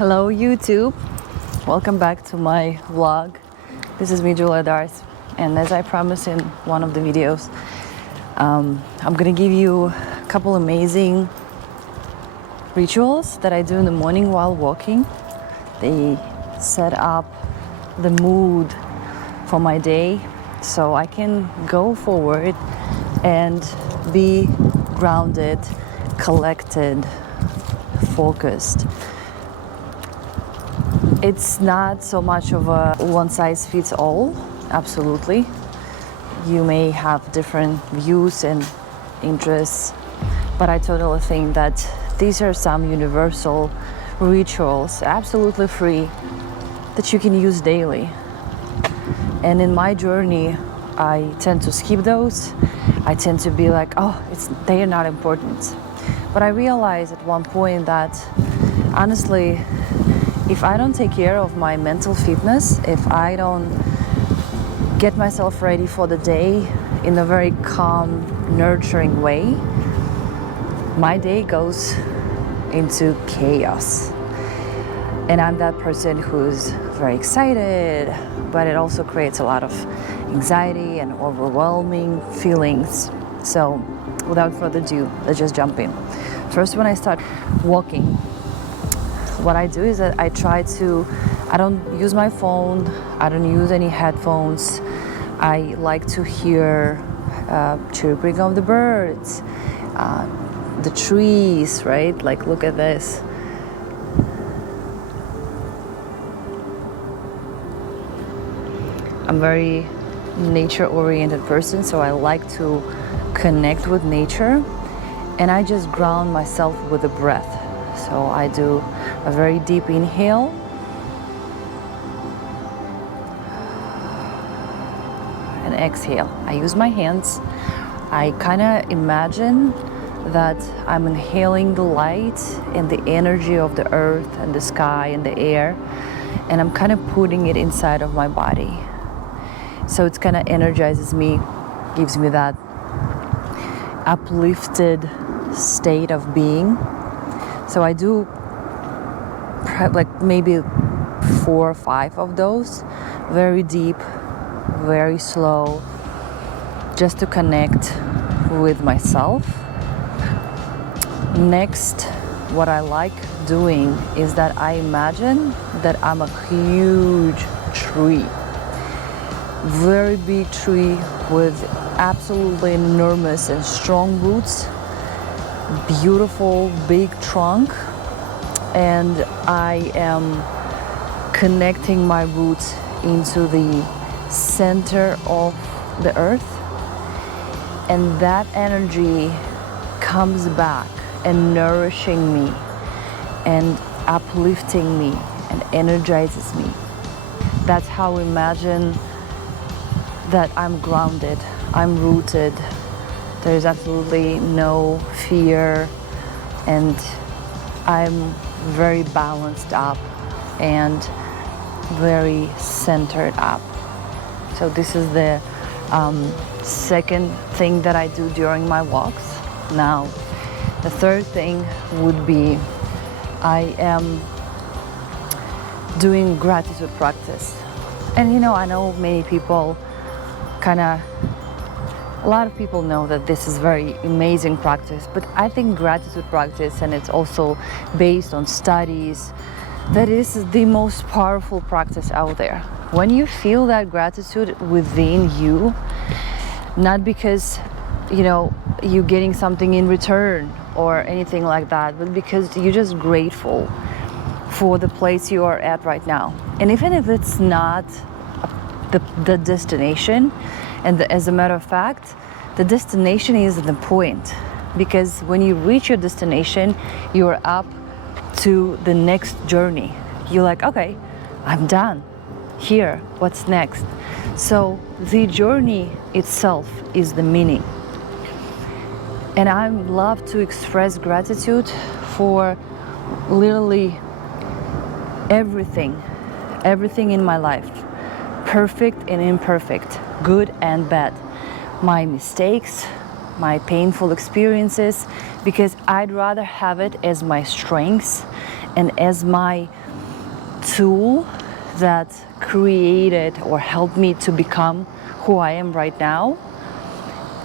Hello YouTube, welcome back to my vlog. This is me, Julia Darth, and as I promised in one of the videos, I'm gonna give you a couple amazing rituals that I do in the morning while walking. They set up the mood for my day so I can go forward and be grounded, collected, focused. It's not so much of a one-size-fits-all, absolutely. You may have different views and interests, but I totally think that these are some universal rituals, absolutely free, that you can use daily. And in my journey, I tend to skip those. I tend to be like, oh, they are not important. But I realized at one point that, honestly, if I don't take care of my mental fitness, if I don't get myself ready for the day in a very calm, nurturing way, my day goes into chaos. And I'm that person who's very excited, but it also creates a lot of anxiety and overwhelming feelings. So without further ado, let's just jump in. First, when I start walking, what I do is that I don't use my phone, I don't use any headphones. I like to hear chirping of the birds, the trees, right? Like, look at this. I'm a very nature-oriented person, so I like to connect with nature, and I just ground myself with the breath. So I do a very deep inhale, and exhale. I use my hands. I kind of imagine that I'm inhaling the light and the energy of the earth and the sky and the air, and I'm kind of putting it inside of my body. So it kind of energizes me, gives me that uplifted state of being. So I do like maybe 4 or 5 of those, very deep, very slow, just to connect with myself. Next, what I like doing is that I imagine that I'm a huge tree, very big tree with absolutely enormous and strong roots, beautiful big trunk, and I am connecting my roots into the center of the earth, and that energy comes back and nourishing me and uplifting me and energizes me. That's how I imagine that I'm grounded, I'm rooted. There's absolutely no fear, and I'm very balanced up and very centered up. So this is the second thing that I do during my walks. Now, the third thing would be I am doing gratitude practice. And I know many people a lot of people know that this is very amazing practice, but I think gratitude practice, and it's also based on studies, that is the most powerful practice out there. When you feel that gratitude within you, not because you're getting something in return or anything like that, but because you're just grateful for the place you are at right now. And even if it's not the destination, and as a matter of fact, the destination is the point, because when you reach your destination, you're up to the next journey. You're like, okay, I'm done here, what's next? So the journey itself is the meaning. And I love to express gratitude for literally everything in my life, perfect and imperfect, good and bad, my mistakes, my painful experiences, because I'd rather have it as my strengths and as my tool that created or helped me to become who I am right now,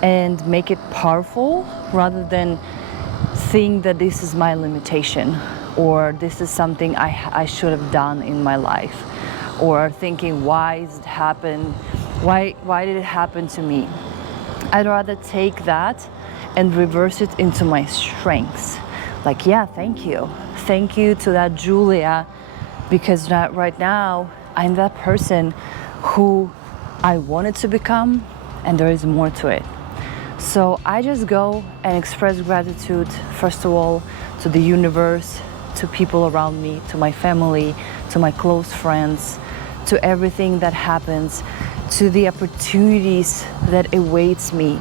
and make it powerful rather than think that this is my limitation or this is something I should have done in my life, or thinking why did it happen, why did it happen to me. I'd rather take that and reverse it into my strengths. Like, yeah, thank you to that Julia, because right now I'm that person who I wanted to become, and there is more to it. So I just go and express gratitude, first of all, to the universe, to people around me, to my family, to my close friends, to everything that happens, to the opportunities that awaits me,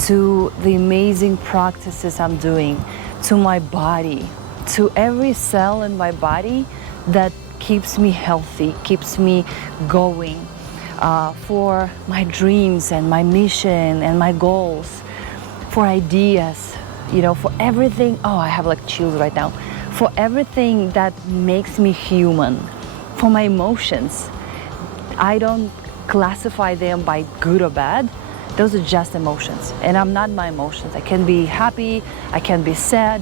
to the amazing practices I'm doing, to my body, to every cell in my body that keeps me healthy, keeps me going, for my dreams and my mission and my goals, for ideas, for everything. Oh, I have like chills right now. For everything that makes me human, for my emotions. I don't classify them by good or bad. Those are just emotions, and I'm not my emotions. I can be happy, I can be sad,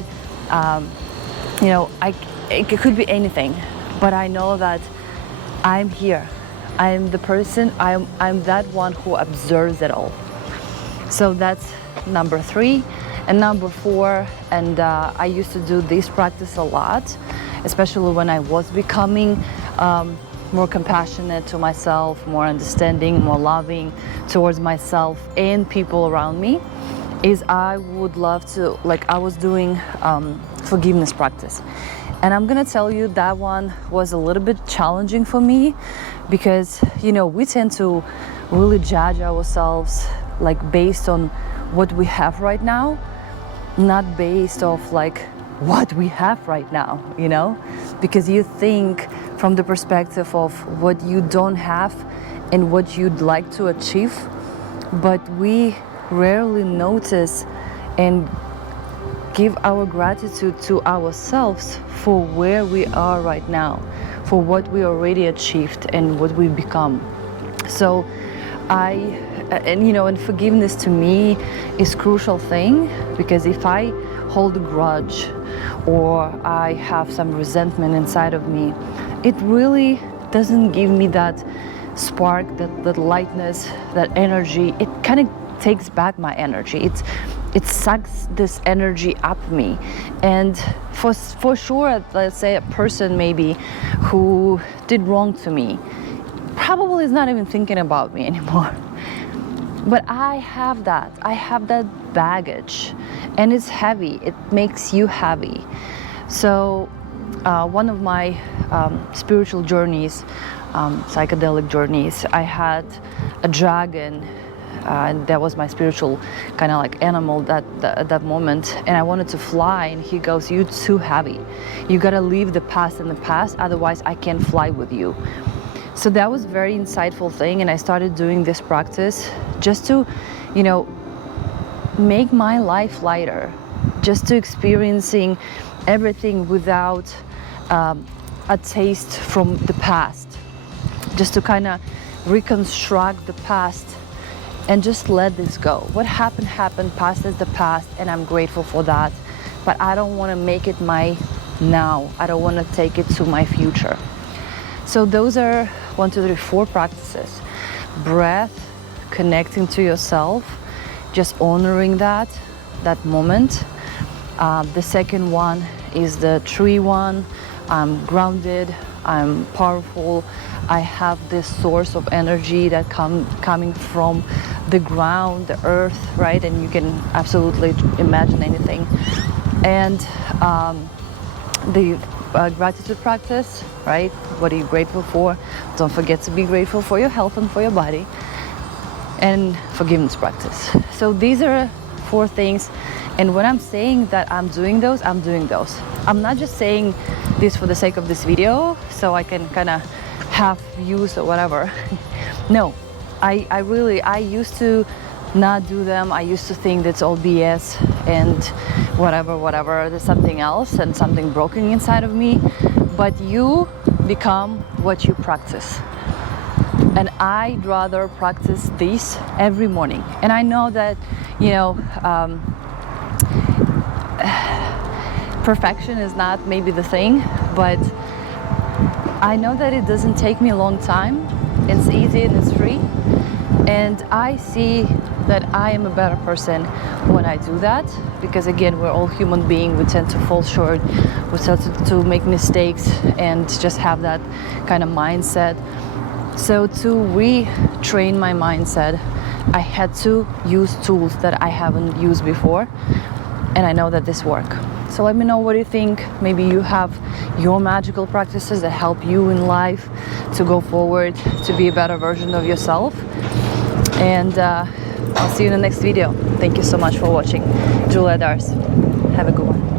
it could be anything, but I know that I'm here. I'm the person, I'm that one who observes it all. So that's number 3. And number 4, and I used to do this practice a lot, especially when I was becoming more compassionate to myself, more understanding, more loving towards myself and people around me, is I would love to, I was doing forgiveness practice. And I'm gonna tell you that one was a little bit challenging for me, because we tend to really judge ourselves based on what we have right now, not based off what we have right now, because you think from the perspective of what you don't have and what you'd like to achieve, but we rarely notice and give our gratitude to ourselves for where we are right now, for what we already achieved and what we've become. So and forgiveness to me is crucial thing, because if I hold a grudge or I have some resentment inside of me, it really doesn't give me that spark, that lightness, that energy. It kind of takes back my energy. It sucks this energy up me. And for sure, let's say a person maybe who did wrong to me probably is not even thinking about me anymore. But I have that baggage, and it's heavy. It makes you heavy. So one of my spiritual journeys, psychedelic journeys, I had a dragon, and that was my spiritual kind of animal at that moment, and I wanted to fly, and he goes, "You're too heavy. You gotta leave the past in the past, otherwise I can't fly with you." So that was a very insightful thing, and I started doing this practice just to, make my life lighter, just to experiencing everything without a taste from the past, just to kind of reconstruct the past and just let this go. What happened, past is the past, and I'm grateful for that, but I don't want to make it my now. I don't want to take it to my future. So those are 1, 2, 3, 4 practices. Breath, connecting to yourself, just honoring that moment. The second one is the tree one. I'm grounded, I'm powerful, I have this source of energy that coming from the ground, the earth, right? And you can absolutely imagine anything. And the gratitude practice, right? What are you grateful for? Don't forget to be grateful for your health and for your body. And forgiveness practice. So these are 4 things. And when I'm saying that I'm doing those, I'm doing those. I'm not just saying this for the sake of this video, so I can kind of have views or whatever. No, I used to not do them. I used to think that's all BS and whatever, there's something else and something broken inside of me. But you become what you practice. And I'd rather practice this every morning. And I know that, perfection is not maybe the thing, but I know that it doesn't take me a long time. It's easy and it's free. And I see that I am a better person when I do that, because again, we're all human beings. We tend to fall short, we tend to make mistakes and just have that kind of mindset. So to retrain my mindset, I had to use tools that I haven't used before, and I know that this works. So let me know what you think. Maybe you have your magical practices that help you in life to go forward, to be a better version of yourself. And I'll see you in the next video. Thank you so much for watching. Julia Dars. Have a good one.